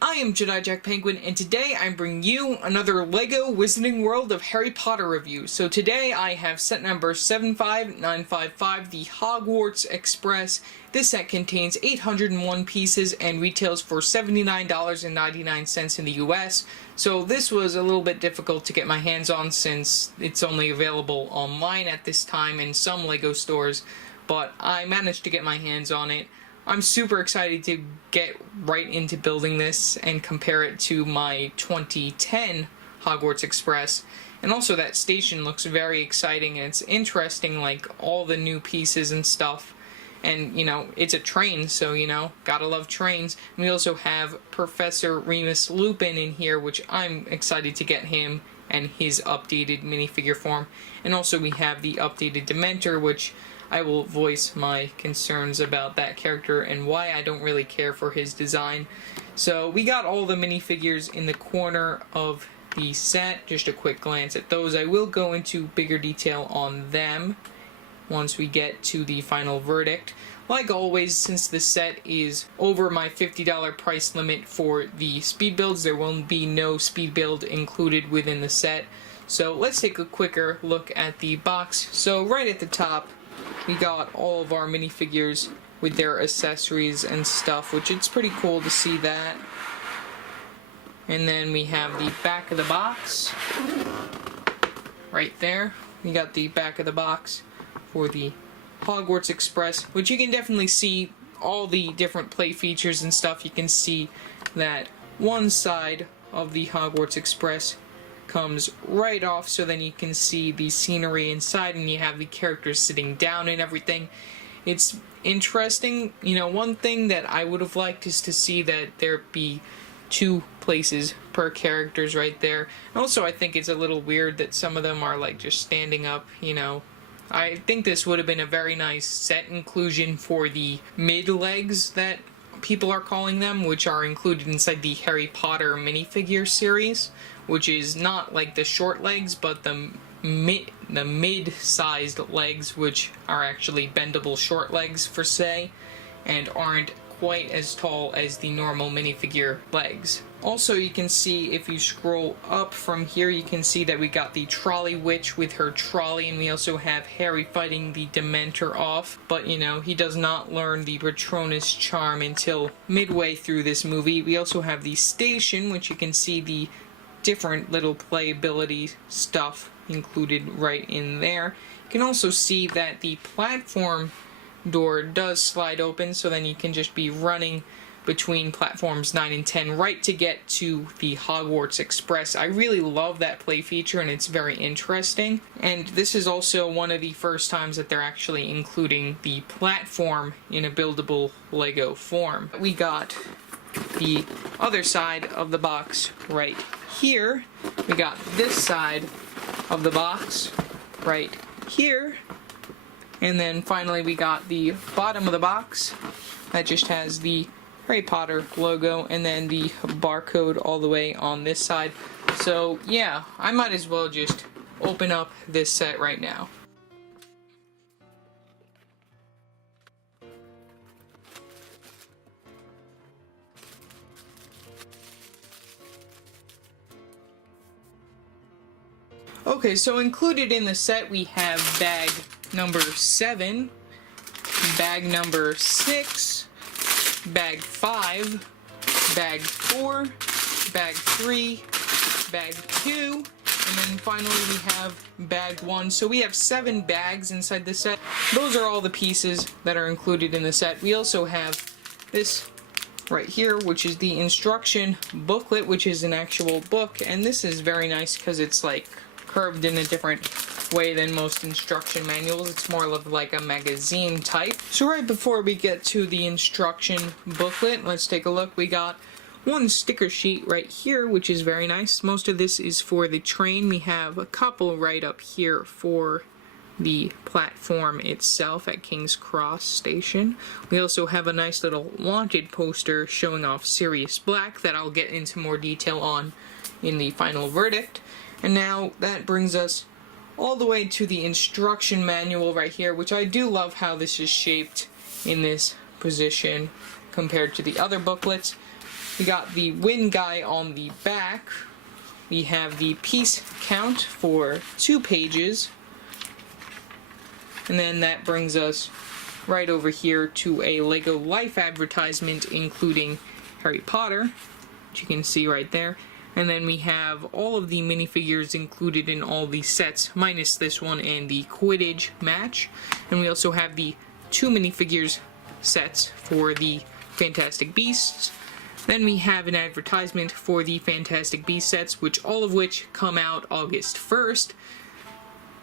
I am Jedi Jack Penguin, and today I'm bringing you another LEGO Wizarding World of Harry Potter review. So today I have set number 75955, the Hogwarts Express. This set contains 801 pieces and retails for $79.99 in the US. So this was a little bit difficult to get my hands on since it's only available online at this time in some LEGO stores, but I managed to get my hands on it. I'm super excited to get right into building this and compare it to my 2010 Hogwarts Express. And also that station looks very exciting, and it's interesting, like all the new pieces and stuff. And, you know, it's a train, so, you know, gotta love trains. And we also have Professor Remus Lupin in here, which I'm excited to get him and his updated minifigure form. And also we have the updated Dementor, which I will voice my concerns about that character and why I don't really care for his design. So we got all the minifigures in the corner of the set. Just a quick glance at those. I will go into bigger detail on them once we get to the final verdict. Like always, since the set is over my $50 price limit for the speed builds, there will be no speed build included within the set. So let's take a quicker look at the box. So right at the top, we got all of our minifigures with their accessories and stuff, which it's pretty cool to see that. And then we have the back of the box right there. We got the back of the box for the Hogwarts Express, which you can definitely see all the different play features and stuff. You can see that one side of the Hogwarts Express comes right off, so then you can see the scenery inside and you have the characters sitting down and everything. It's interesting. You know, one thing that I would have liked is to see that there be two places per characters right there. And also I think it's a little weird that some of them are like just standing up, you know. I think this would have been a very nice set inclusion for the mid-legs that people are calling them, which are included inside the Harry Potter minifigure series, which is not like the short legs, but the mid-sized legs, which are actually bendable short legs for say, and aren't quite as tall as the normal minifigure legs. Also, you can see if you scroll up from here, you can see that we got the Trolley Witch with her trolley, and we also have Harry fighting the Dementor off, but you know, he does not learn the Patronus charm until midway through this movie. We also have the station, which you can see the different little playability stuff included right in there. You can also see that the platform door does slide open, so then you can just be running between platforms 9 and 10 right to get to the Hogwarts Express. I really love that play feature, and it's very interesting. And this is also one of the first times that they're actually including the platform in a buildable LEGO form. We got the other side of the box right here. We got this side of the box right here. And then finally we got the bottom of the box that just has the Harry Potter logo and then the barcode all the way on this side. So yeah, I might as well just open up this set right now. Okay, so included in the set we have bag number 7, bag number 6, bag 5, bag 4, bag 3, bag 2, and then finally we have bag 1. So we have 7 bags inside the set. Those are all the pieces that are included in the set. We also have this right here, which is the instruction booklet, which is an actual book, and this is very nice because it's like curved in a different way than most instruction manuals. It's more of like a magazine type. So right before we get to the instruction booklet, let's take a look. We got one sticker sheet right here, which is very nice. Most of this is for the train. We have a couple right up here for the platform itself at King's Cross Station. We also have a nice little wanted poster showing off Sirius Black that I'll get into more detail on in the final verdict. And now that brings us all the way to the instruction manual right here, which I do love how this is shaped in this position compared to the other booklets. We got the win guy on the back. We have the piece count for 2 pages. And then that brings us right over here to a Lego Life advertisement including Harry Potter, which you can see right there. And then we have all of the minifigures included in all the sets, minus this one and the Quidditch match. And we also have the 2 minifigures sets for the Fantastic Beasts. Then we have an advertisement for the Fantastic Beasts sets, all of which come out August 1st.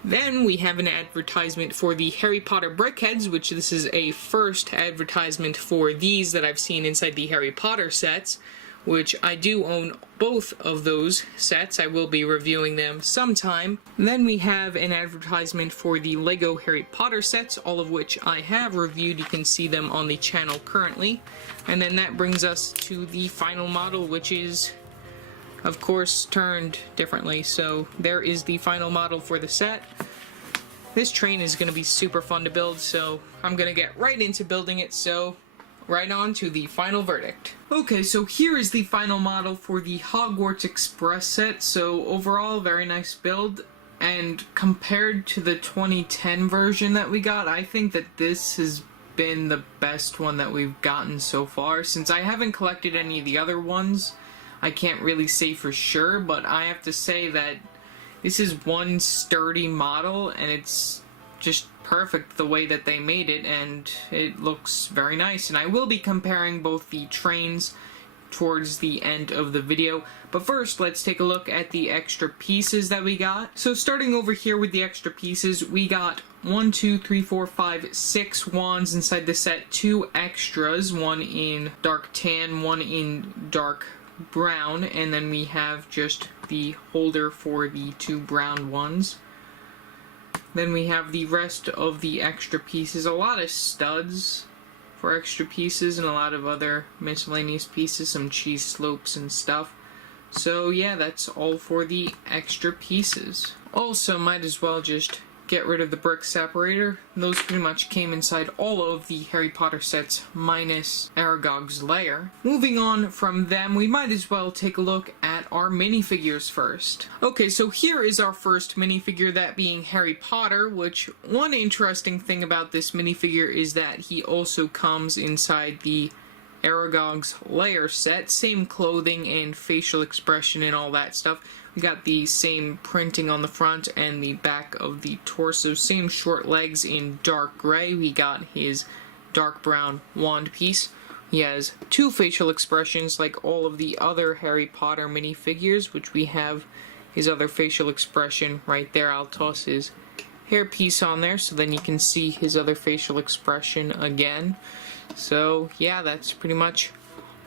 Then we have an advertisement for the Harry Potter Brickheads, which this is a first advertisement for these that I've seen inside the Harry Potter sets, which I do own both of those sets. I will be reviewing them sometime. Then we have an advertisement for the Lego Harry Potter sets, all of which I have reviewed. You can see them on the channel currently. And then that brings us to the final model, which is, of course, turned differently. So there is the final model for the set. This train is going to be super fun to build, so I'm going to get right into building it, so right on to the final verdict. Okay, so here is the final model for the Hogwarts Express set. So overall, very nice build, and compared to the 2010 version that we got, I think that this has been the best one that we've gotten so far. Since I haven't collected any of the other ones, I can't really say for sure, but I have to say that this is one sturdy model, and it's just perfect the way that they made it, and it looks very nice. And I will be comparing both the trains towards the end of the video, but first let's take a look at the extra pieces that we got. So starting over here with the extra pieces, we got 1, 2, 3, 4, 5, 6 wands inside the set, 2 extras, one in dark tan, one in dark brown, and then we have just the holder for the 2 brown ones. Then we have the rest of the extra pieces, a lot of studs for extra pieces and a lot of other miscellaneous pieces, some cheese slopes and stuff. So yeah, that's all for the extra pieces. Also, might as well just get rid of the brick separator. Those pretty much came inside all of the Harry Potter sets minus Aragog's lair. Moving on from them, we might as well take a look at our minifigures first. Okay, so here is our first minifigure, that being Harry Potter, which one interesting thing about this minifigure is that he also comes inside the Aragog's lair set. Same clothing and facial expression and all that stuff. We got the same printing on the front and the back of the torso. Same short legs in dark gray. We got his dark brown wand piece. He has 2 facial expressions like all of the other Harry Potter minifigures, which we have his other facial expression right there. I'll toss his hair piece on there so then you can see his other facial expression again. So yeah, that's pretty much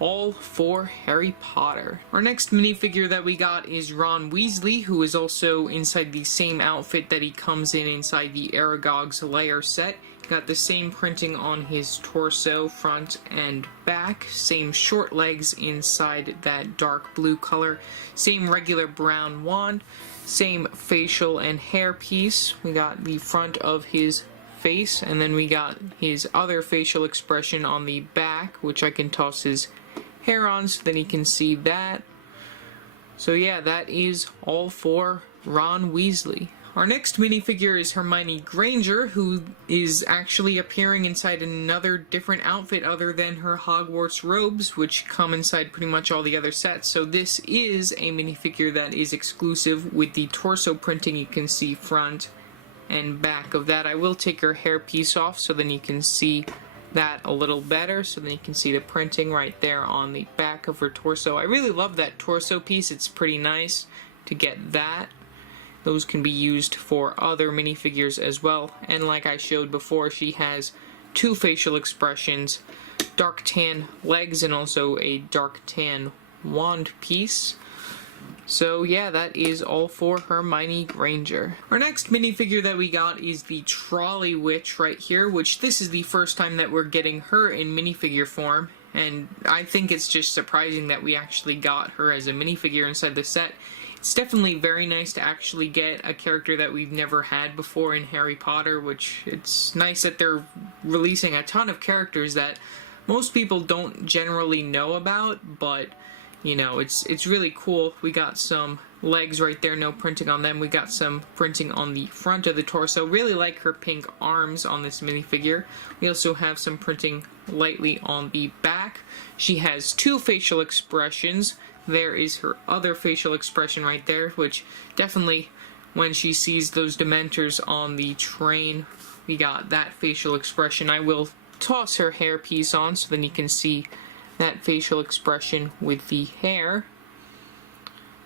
all for Harry Potter. Our next minifigure that we got is Ron Weasley, who is also inside the same outfit that he comes in inside the Aragog's lair set. He got the same printing on his torso, front and back, same short legs inside that dark blue color, same regular brown wand, same facial and hair piece. We got the front of his face, and then we got his other facial expression on the back, which I can toss his hair on so then you can see that. So yeah, that is all for Ron Weasley. Our next minifigure is Hermione Granger, who is actually appearing inside another different outfit other than her Hogwarts robes, which come inside pretty much all the other sets. So this is a minifigure that is exclusive with the torso printing. You can see front and back of that. I will take her hair piece off so then you can see that a little better, so then you can see the printing right there on the back of her torso. I really love that torso piece. It's pretty nice to get that. Those can be used for other minifigures as well. And like I showed before, she has 2 facial expressions, dark tan legs and also a dark tan wand piece. So yeah, that is all for Hermione Granger. Our next minifigure that we got is the Trolley Witch right here, which this is the first time that we're getting her in minifigure form. And I think it's just surprising that we actually got her as a minifigure inside the set. It's definitely very nice to actually get a character that we've never had before in Harry Potter, which it's nice that they're releasing a ton of characters that most people don't generally know about, but you know, it's really cool. We got some legs right there, no printing on them. We got some printing on the front of the torso. Really like her pink arms on this minifigure. We also have some printing lightly on the back. She has two facial expressions. There is her other facial expression right there, which definitely, when she sees those Dementors on the train, we got that facial expression. I will toss her hairpiece on so then you can see that facial expression with the hair.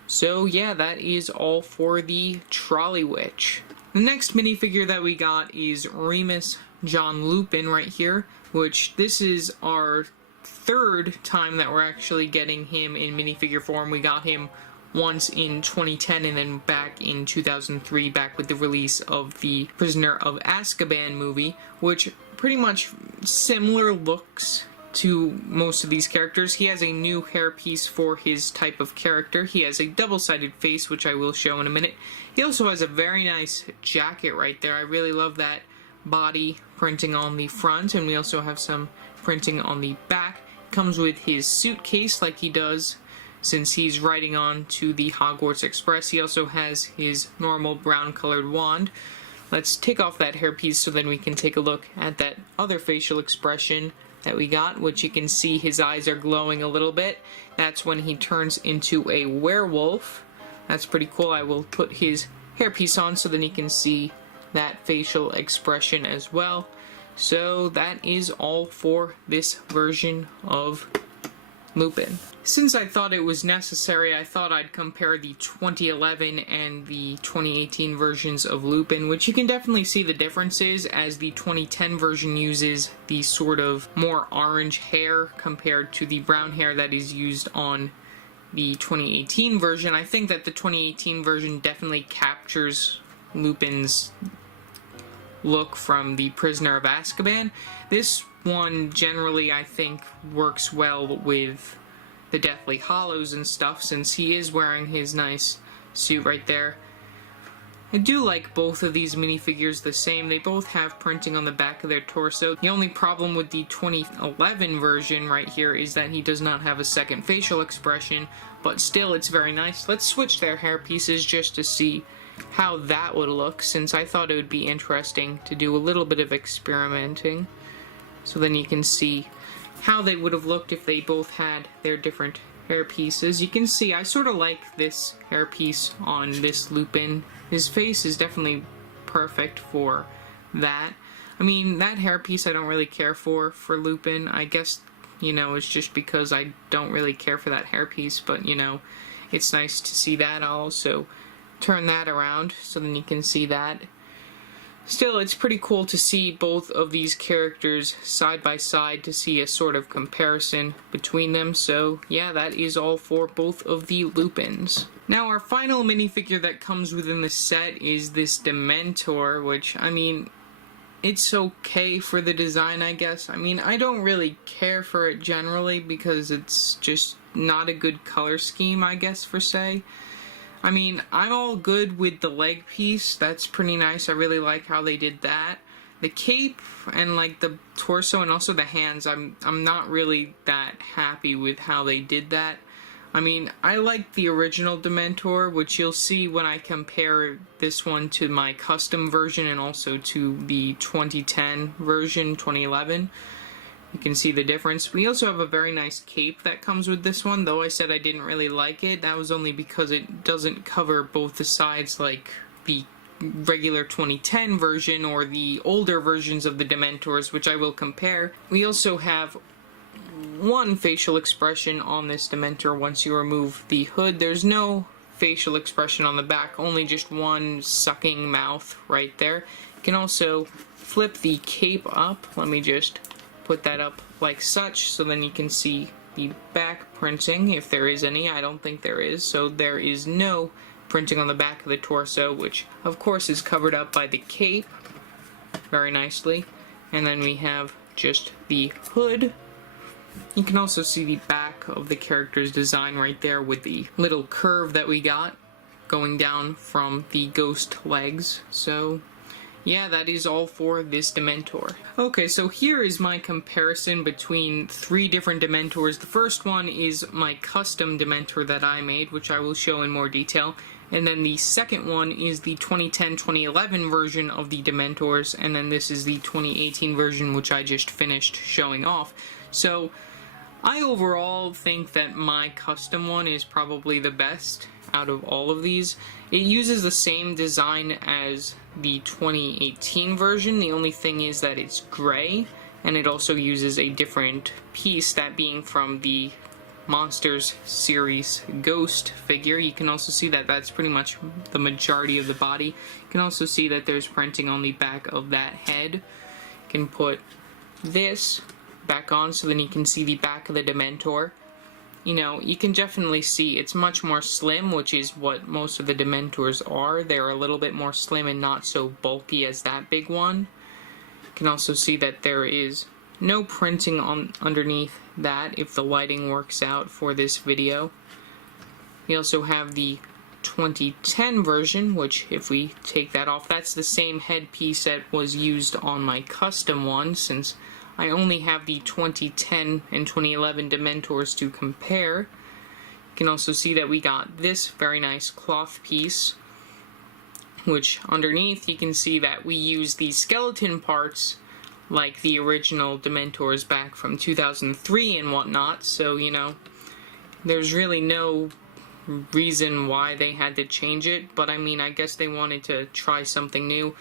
So yeah, that is all for the Trolley Witch. The next minifigure that we got is Remus John Lupin right here, which this is our third time that we're actually getting him in minifigure form. We got him once in 2010 and then back in 2003, back with the release of the Prisoner of Azkaban movie, which pretty much similar looks to most of these characters. He has a new hairpiece for his type of character. He has a double-sided face, which I will show in a minute. He also has a very nice jacket right there. I really love that body printing on the front, and we also have some printing on the back. Comes with his suitcase like he does since he's riding on to the Hogwarts Express. He also has his normal brown colored wand. Let's take off that hairpiece so then we can take a look at that other facial expression that we got, which you can see his eyes are glowing a little bit. That's when he turns into a werewolf. That's pretty cool. I will put his hairpiece on so then you can see that facial expression as well. So that is all for this version of Lupin. Since I thought it was necessary, I thought I'd compare the 2011 and the 2018 versions of Lupin, which you can definitely see the differences, as the 2010 version uses the sort of more orange hair compared to the brown hair that is used on the 2018 version. I think that the 2018 version definitely captures Lupin's look from the Prisoner of Azkaban. This one generally, I think, works well with the Deathly Hallows and stuff, since he is wearing his nice suit right there. I do like both of these minifigures the same. They both have printing on the back of their torso. The only problem with the 2011 version right here is that he does not have a second facial expression, but still it's very nice. Let's switch their hair pieces just to see how that would look, since I thought it would be interesting to do a little bit of experimenting, so then you can see how they would have looked if they both had their different hair pieces. You can see I sort of like this hair piece on this Lupin. His face is definitely perfect for that. I mean, that hair piece I don't really care for Lupin. I guess, you know, it's just because I don't really care for that hair piece, but, you know, it's nice to see that. I'll also turn that around so then you can see that. Still, it's pretty cool to see both of these characters side by side to see a sort of comparison between them. So yeah, that is all for both of the Lupins. Now our final minifigure that comes within the set is this Dementor, which, I mean, it's okay for the design, I guess. I mean, I don't really care for it generally because it's just not a good color scheme, I guess, per se. I mean, I'm all good with the leg piece. That's pretty nice. I really like how they did that. The cape and like the torso and also the hands, I'm not really that happy with how they did that. I mean, I like the original Dementor, which you'll see when I compare this one to my custom version and also to the 2010 version, 2011. You can see the difference. We also have a very nice cape that comes with this one, though I said I didn't really like it. That was only because it doesn't cover both the sides like the regular 2010 version or the older versions of the Dementors, which I will compare. We also have one facial expression on this Dementor once you remove the hood. There's no facial expression on the back, only just one sucking mouth right there. You can also flip the cape up. Let me just put that up like such, so then you can see the back printing, if there is any. I don't think there is, so there is no printing on the back of the torso, which of course is covered up by the cape very nicely. And then we have just the hood. You can also see the back of the character's design right there with the little curve that we got going down from the ghost legs. So yeah, that is all for this Dementor. Okay, so here is my comparison between 3 different Dementors. The first one is my custom Dementor that I made, which I will show in more detail. And then the second one is the 2010-2011 version of the Dementors, and then this is the 2018 version, which I just finished showing off. So I overall think that my custom one is probably the best out of all of these. It uses the same design as the 2018 version. The only thing is that it's gray, and it also uses a different piece, that being from the Monsters series Ghost figure. You can also see that that's pretty much the majority of the body. You can also see that there's printing on the back of that head. You can put this back on so then you can see the back of the Dementor. You know, you can definitely see it's much more slim, which is what most of the Dementors are. They're a little bit more slim and not so bulky as that big one. You can also see that there is no printing on underneath that if the lighting works out for this video. We also have the 2010 version, which if we take that off, that's the same headpiece that was used on my custom one, since I only have the 2010 and 2011 Dementors to compare. You can also see that we got this very nice cloth piece, which underneath you can see that we use the skeleton parts like the original Dementors back from 2003 and whatnot, so, you know, there's really no reason why they had to change it, but I mean, I guess they wanted to try something new.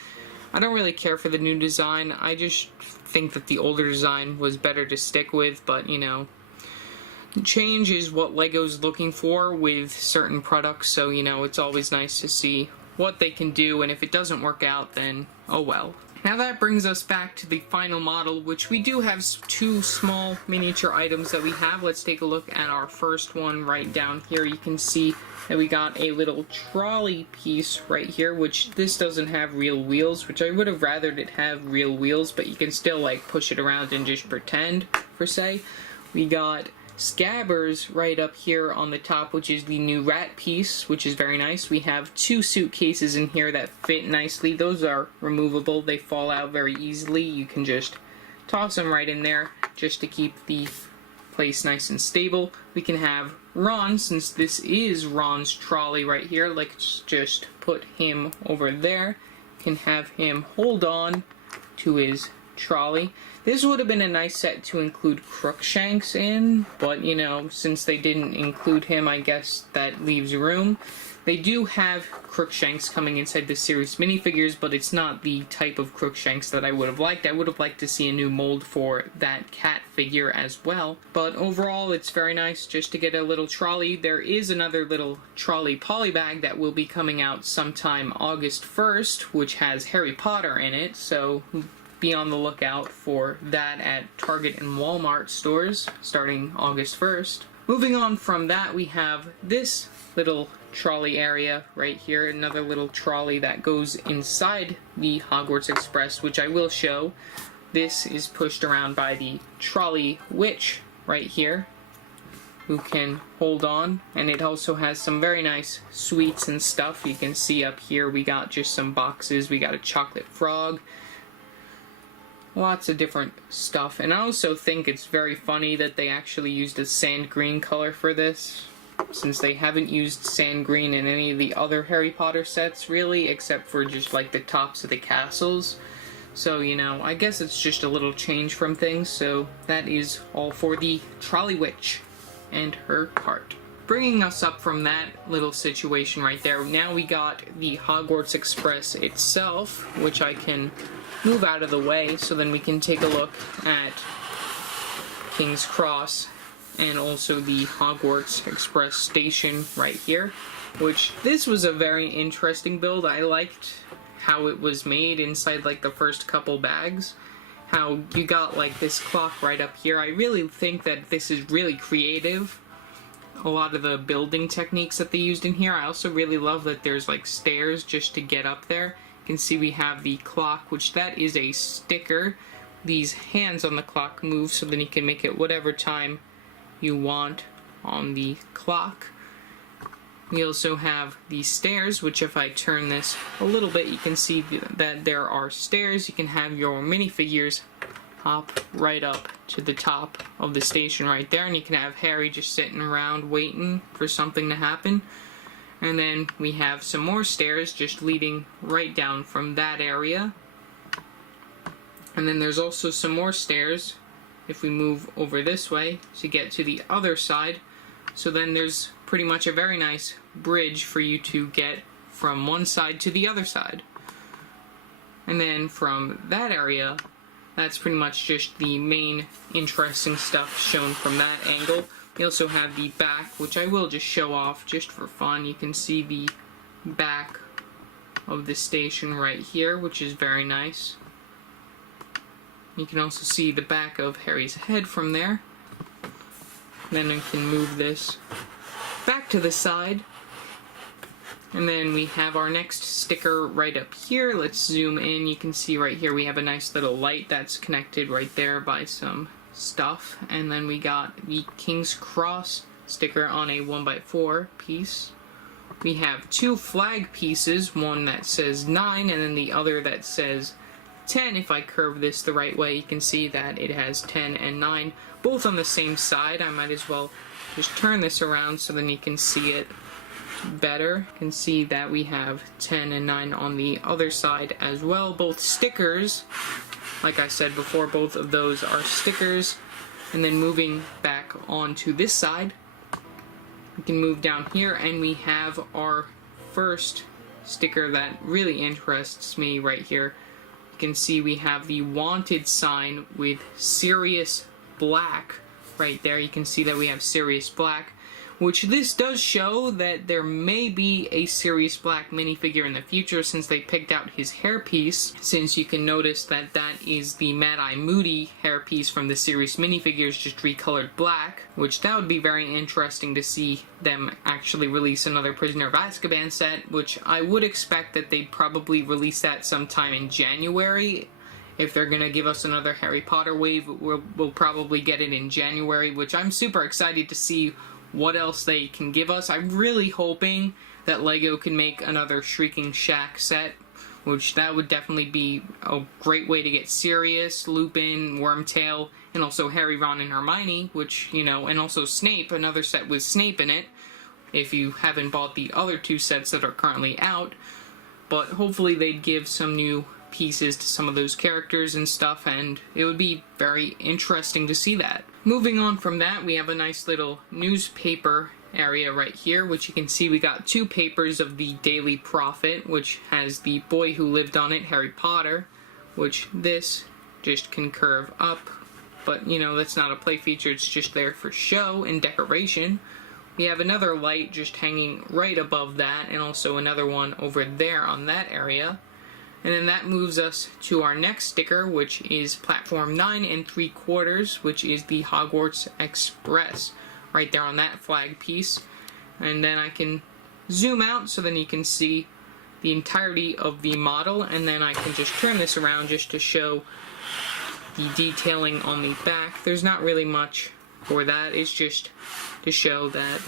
I don't really care for the new design. I just think that the older design was better to stick with, but, you know, change is what LEGO's looking for with certain products, so, you know, it's always nice to see what they can do, and if it doesn't work out, then oh well. Now that brings us back to the final model, which we do have 2 small miniature items that we have. Let's take a look at our first one right down here. You can see that we got a little trolley piece right here, which this doesn't have real wheels, which I would have rathered it have real wheels, but you can still like push it around and just pretend, per se. We got Scabbers right up here on the top, which is the new rat piece, which is very nice. We have 2 suitcases in here that fit nicely. Those are removable. They fall out very easily. You can just toss them right in there just to keep the place nice and stable. We can have Ron, since this is Ron's trolley right here. Let's just put him over there. Can have him hold on to his trolley. This would have been a nice set to include Crookshanks in, but, you know, since they didn't include him, I guess that leaves room. They do have Crookshanks coming inside the series minifigures, but it's not the type of Crookshanks that I would have liked. I would have liked to see a new mold for that cat figure as well. But overall, it's very nice just to get a little trolley. There is another little trolley polybag that will be coming out sometime August 1st, which has Harry Potter in it, so be on the lookout for that at Target and Walmart stores starting August 1st. Moving on from that, we have this little trolley area right here, another little trolley that goes inside the Hogwarts Express, which I will show. This is pushed around by the trolley witch right here, who can hold on, and it also has some very nice sweets and stuff. You can see up here we got just some boxes. We got a chocolate frog, lots of different stuff. And I also think it's very funny that they actually used a sand green color for this, since they haven't used sand green in any of the other Harry Potter sets, really, except for just like the tops of the castles. So, you know, I guess it's just a little change from things. So that is all for the Trolley Witch and her cart. Bringing us up from that little situation right there, now we got the Hogwarts Express itself, which I can move out of the way so then we can take a look at King's Cross and also the Hogwarts Express station right here, which this was a very interesting build. I liked how it was made inside like the first couple bags. how you got like this clock right up here. I really think that this is really creative. A lot of the building techniques that they used in here. I also really love that there's like stairs just to get up there. You can see we have the clock, which that is a sticker. These hands on the clock move so then you can make it whatever time you want on the clock. We also have these stairs, which if I turn this a little bit, you can see that there are stairs. You can have your minifigures hop right up to the top of the station right there, and you can have Harry just sitting around waiting for something to happen. And then we have some more stairs just leading right down from that area. And then there's also some more stairs if we move over this way to get to the other side. So then there's pretty much a very nice bridge for you to get from one side to the other side. And then from that area, that's pretty much just the main interesting stuff shown from that angle. We also have the back, which I will just show off just for fun. You can see the back of the station right here, which is very nice. You can also see the back of Harry's head from there. Then I can move this back to the side. And then we have our next sticker right up here. Let's zoom in. You can see right here we have a nice little light that's connected right there by some stuff. And then we got the King's Cross sticker on a 1x4 piece. We have two flag pieces, one that says 9 and then the other that says 10. If I curve this the right way, you can see that it has 10 and 9 both on the same side. I might as well just turn this around so then you can see it better. You can see that we have 10 and 9 on the other side as well. Both stickers, like I said before, both of those are stickers. And then moving back onto this side, we can move down here and we have our first sticker that really interests me right here. You can see we have the wanted sign with Sirius Black right there. You can see that we have Sirius Black, which this does show that there may be a Sirius Black minifigure in the future since they picked out his hairpiece, since you can notice that that is the Mad Eye Moody hairpiece from the Sirius minifigures just recolored black, which that would be very interesting to see them actually release another Prisoner of Azkaban set, which I would expect that they'd probably release that sometime in January. If they're going to give us another Harry Potter wave, we'll probably get it in January, which I'm super excited to see what else they can give us. I'm really hoping that LEGO can make another Shrieking Shack set, which that would definitely be a great way to get Sirius, Lupin, Wormtail, and also Harry, Ron, and Hermione, which, you know, and also Snape, another set with Snape in it, if you haven't bought the other two sets that are currently out. But hopefully they'd give some new pieces to some of those characters and stuff, and it would be very interesting to see that. Moving on from that, we have a nice little newspaper area right here, which you can see we got two papers of the Daily Prophet, which has the boy who lived on it, Harry Potter, which this just can curve up, but you know, that's not a play feature, it's just there for show and decoration. We have another light just hanging right above that, and also another one over there on that area. And then that moves us to our next sticker, which is Platform 9 3/4, which is the Hogwarts Express, right there on that flag piece. And then I can zoom out so then you can see the entirety of the model, and then I can just turn this around just to show the detailing on the back. There's not really much for that, it's just to show that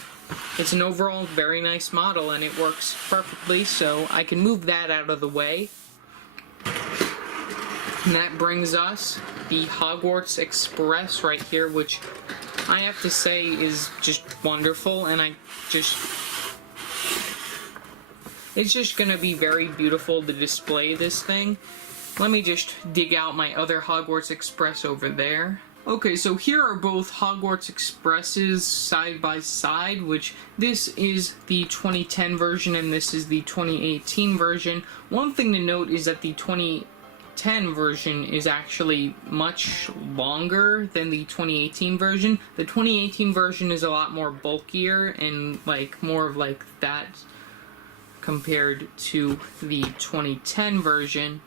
it's an overall very nice model and it works perfectly, so I can move that out of the way. And that brings us the Hogwarts Express right here, which I have to say is just wonderful, and it's just gonna be very beautiful to display this thing. Let me just dig out my other Hogwarts Express over there. Okay, so here are both Hogwarts Expresses side by side, which this is the 2010 version and this is the 2018 version. One thing to note is that the 2010 version is actually much longer than the 2018 version. The 2018 version is a lot more bulkier and like more of like that compared to the 2010 version,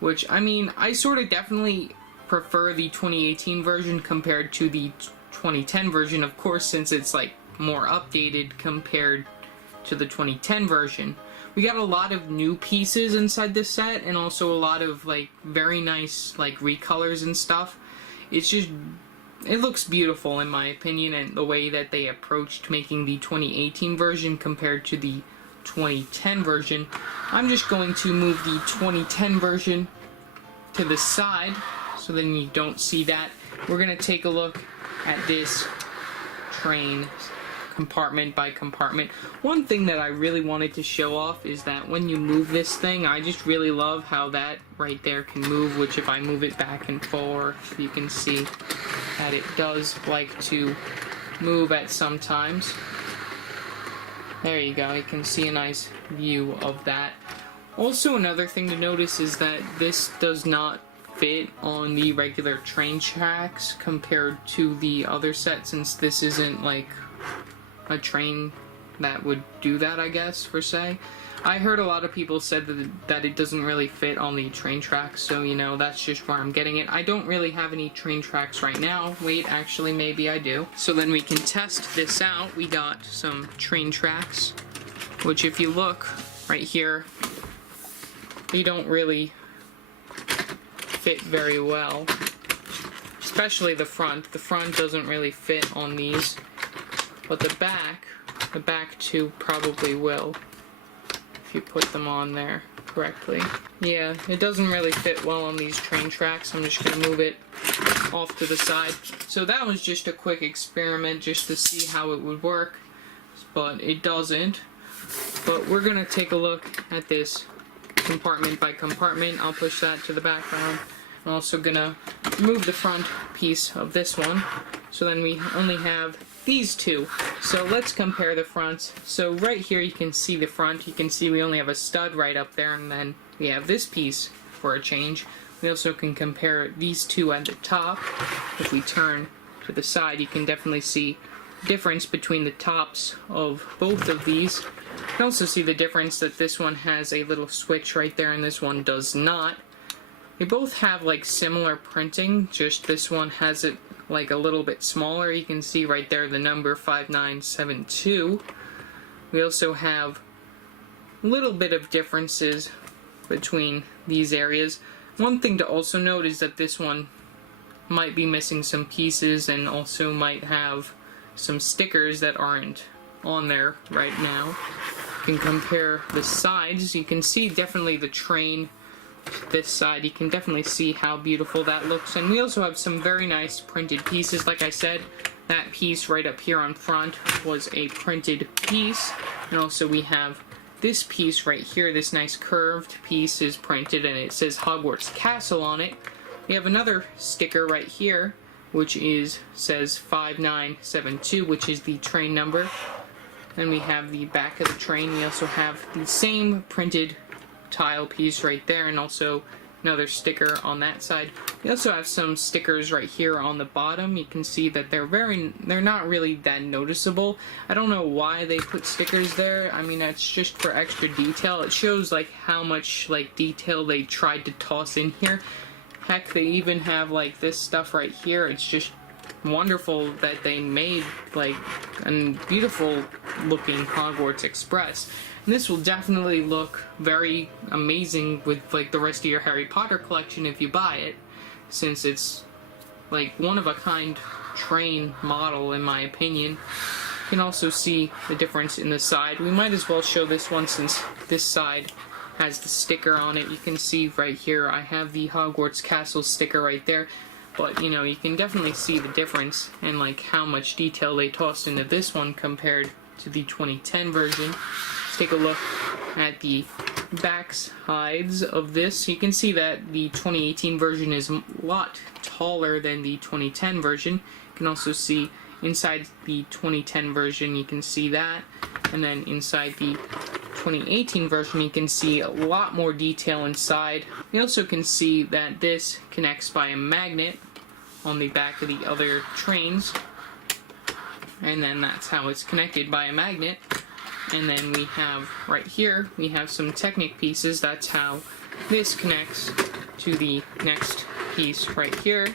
which, I mean, I sort of definitely prefer the 2018 version compared to the 2010 version, of course, since it's like more updated compared to the 2010 version. We got a lot of new pieces inside this set, and also a lot of like very nice like recolors and stuff. It's just, it looks beautiful in my opinion, and the way that they approached making the 2018 version compared to the 2010 version. I'm just going to move the 2010 version to the side so then you don't see that. We're going to take a look at this train compartment by compartment. One thing that I really wanted to show off is that when you move this thing, I just really love how that right there can move, which if I move it back and forth, you can see that it does like to move at some times. There you go, you can see a nice view of that. Also, another thing to notice is that this does not fit on the regular train tracks compared to the other set, since this isn't like a train that would do that, I guess, per se. I heard a lot of people said that it doesn't really fit on the train tracks, so, you know, that's just where I'm getting it. I don't really have any train tracks right now. Wait, actually, maybe I do. So then we can test this out. We got some train tracks, which if you look right here, they don't really fit very well. Especially the front. The front doesn't really fit on these. But the back two probably will, if you put them on there correctly. Yeah, it doesn't really fit well on these train tracks. I'm just going to move it off to the side. So that was just a quick experiment just to see how it would work, but it doesn't. But we're going to take a look at this compartment by compartment. I'll push that to the background. I'm also going to move the front piece of this one, so then we only have these two. So let's compare the fronts. So right here you can see the front. You can see we only have a stud right up there, and then we have this piece for a change. We also can compare these two at the top. If we turn to the side, you can definitely see the difference between the tops of both of these. You can also see the difference that this one has a little switch right there and this one does not. They both have like similar printing, just this one has it like a little bit smaller. You can see right there the number 5972. We also have a little bit of differences between these areas. One thing to also note is that this one might be missing some pieces and also might have some stickers that aren't on there right now. You can compare the sides. You can see definitely the train. This side, you can definitely see how beautiful that looks. And we also have some very nice printed pieces. Like I said, that piece right up here on front was a printed piece. And also we have this piece right here, this nice curved piece is printed and it says Hogwarts Castle on it. We have another sticker right here which says 5972, which is the train number. Then we have the back of the train. We also have the same printed tile piece right there, and also another sticker on that side. We also have some stickers right here on the bottom. You can see that they're not really that noticeable. I don't know why they put stickers there. I mean, that's just for extra detail. It shows like how much like detail they tried to toss in here. Heck, they even have like this stuff right here. It's just wonderful that they made like a beautiful looking Hogwarts Express. And this will definitely look very amazing with like the rest of your Harry Potter collection if you buy it, since it's like one of a kind train model in my opinion. You can also see the difference in the side. We might as well show this one since this side has the sticker on it. You can see right here I have the Hogwarts Castle sticker right there. But, you know, you can definitely see the difference and like how much detail they tossed into this one compared to the 2010 version. Let's take a look at the back sides of this. You can see that the 2018 version is a lot taller than the 2010 version. You can also see inside the 2010 version, you can see that. And then inside the 2018 version, you can see a lot more detail inside. You also can see that this connects by a magnet on the back of the other trains, and then that's how it's connected by a magnet. And then we have right here, we have some Technic pieces. That's how this connects to the next piece right here,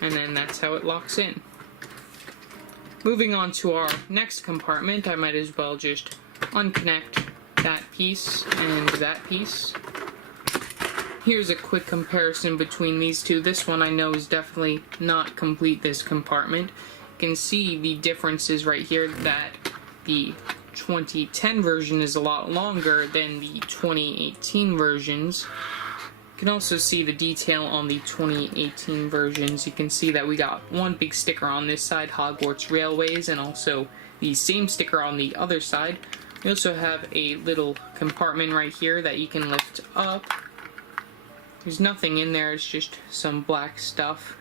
and then that's how it locks in. Moving on to our next compartment, I might as well just unconnect that piece and that piece. Here's a quick comparison between these two. This one I know is definitely not complete, this compartment. You can see the differences right here, that the 2010 version is a lot longer than the 2018 versions. You can also see the detail on the 2018 versions. You can see that we got one big sticker on this side, Hogwarts Railways, and also the same sticker on the other side. We also have a little compartment right here that you can lift up. There's nothing in there, it's just some black stuff.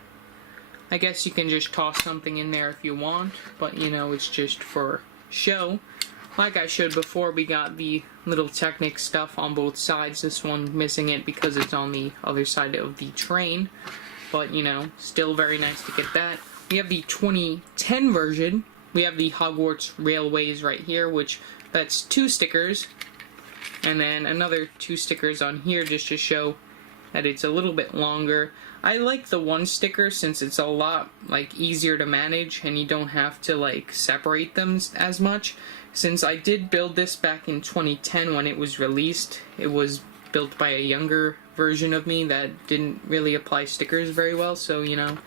I guess you can just toss something in there if you want, but you know, it's just for show. Like I showed before, we got the little Technic stuff on both sides. This one missing it because it's on the other side of the train. But, you know, still very nice to get that. We have the 2010 version. We have the Hogwarts Railways right here, which that's 2 stickers. And then another 2 stickers on here just to show that it's a little bit longer. I like the 1 sticker since it's a lot easier to manage and you don't have to separate them as much. Since I did build this back in 2010 when it was released, it was built by a younger version of me that didn't really apply stickers very well, so you know,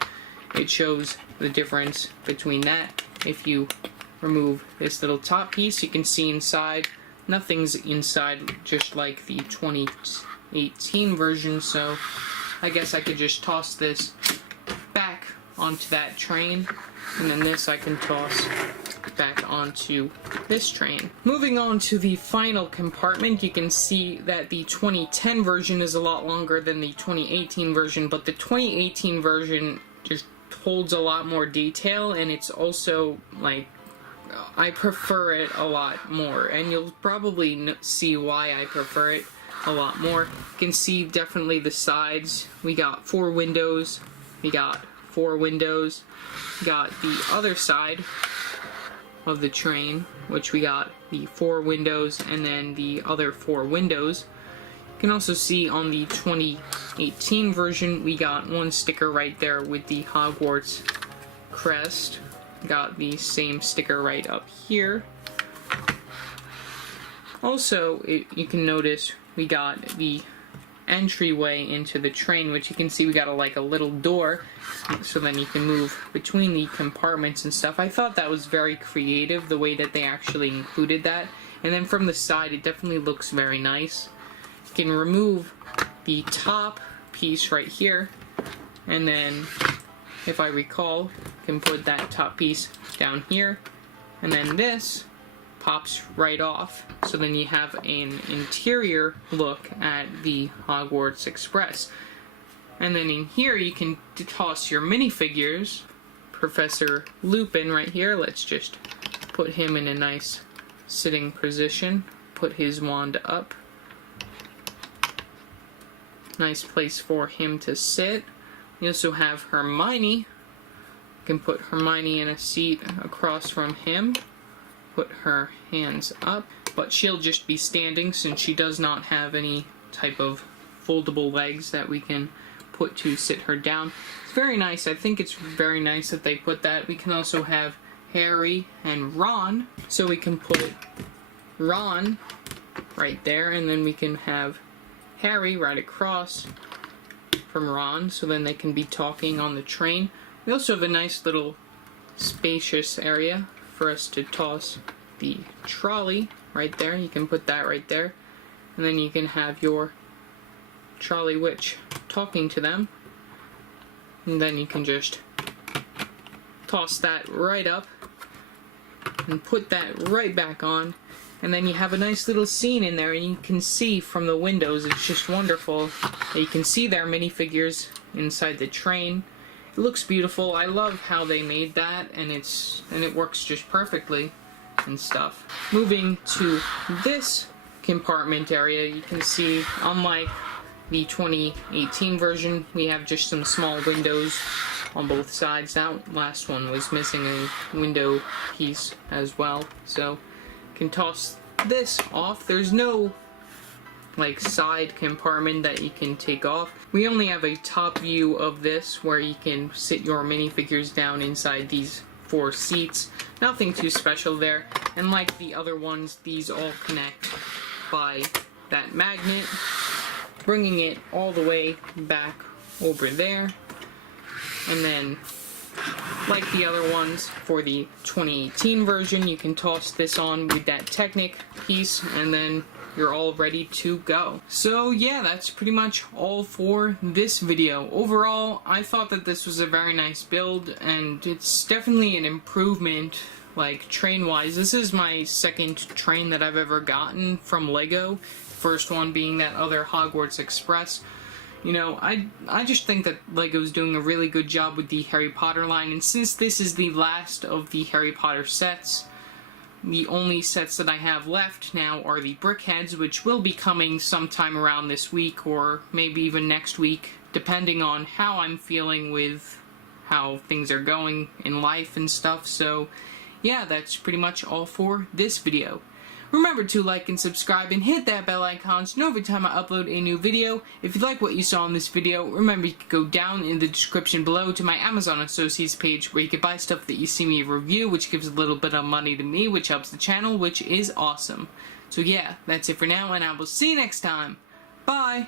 it shows the difference between that. If you remove this little top piece, you can see inside, nothing's inside just like the 2018 version, so I guess I could just toss this back onto that train, and then this I can toss back onto this train. Moving on to the final compartment, you can see that the 2010 version is a lot longer than the 2018 version, but the 2018 version just holds a lot more detail, and it's also I prefer it a lot more, and you'll probably see why I prefer it a lot more. You can see definitely the sides. We got 4 windows, we got 4 windows, we got the other side of the train, which we got the 4 windows and then the other 4 windows. You can also see on the 2018 version we got 1 sticker right there with the Hogwarts crest. Got the same sticker right up here. Also, you can notice we got the entryway into the train, which you can see we got a little door, so then you can move between the compartments and stuff. I thought that was very creative, the way that they actually included that. And then from the side, it definitely looks very nice. You can remove the top piece right here, and then, if I recall, you can put that top piece down here, and then this pops right off, so then you have an interior look at the Hogwarts Express. And then in here you can toss your minifigures. Professor Lupin right here, let's just put him in a nice sitting position, put his wand up. Nice place for him to sit. You also have Hermione. You can put Hermione in a seat across from him. Put her hands up, but she'll just be standing since she does not have any type of foldable legs that we can put to sit her down. It's very nice. I think it's very nice that they put that. We can also have Harry and Ron, so we can put Ron right there, and then we can have Harry right across from Ron, so then they can be talking on the train. We also have a nice little spacious area for us to toss the trolley right there. You can put that right there, and then you can have your trolley witch talking to them, and then you can just toss that right up and put that right back on, and then you have a nice little scene in there, and you can see from the windows, it's just wonderful. You can see their minifigures inside the train. It looks beautiful. I love how they made that, and it works just perfectly and stuff. Moving to this compartment area, you can see, unlike the 2018 version, we have just some small windows on both sides. That last one was missing a window piece as well, so you can toss this off. There's no like side compartment that you can take off. We only have a top view of this where you can sit your minifigures down inside these 4 seats. Nothing too special there. And like the other ones, these all connect by that magnet, bringing it all the way back over there. And then, like the other ones, for the 2018 version, you can toss this on with that Technic piece, and then you're all ready to go. So yeah, that's pretty much all for this video. Overall, I thought that this was a very nice build, and it's definitely an improvement, like train-wise. This is my second train that I've ever gotten from LEGO. First one being that other Hogwarts Express. You know, I just think that LEGO's doing a really good job with the Harry Potter line, and since this is the last of the Harry Potter sets, the only sets that I have left now are the Brickheads, which will be coming sometime around this week, or maybe even next week, depending on how I'm feeling with how things are going in life and stuff. So, yeah, that's pretty much all for this video. Remember to like and subscribe and hit that bell icon so you know every time I upload a new video. If you like what you saw in this video, remember you can go down in the description below to my Amazon Associates page where you can buy stuff that you see me review, which gives a little bit of money to me, which helps the channel, which is awesome. So yeah, that's it for now, and I will see you next time. Bye!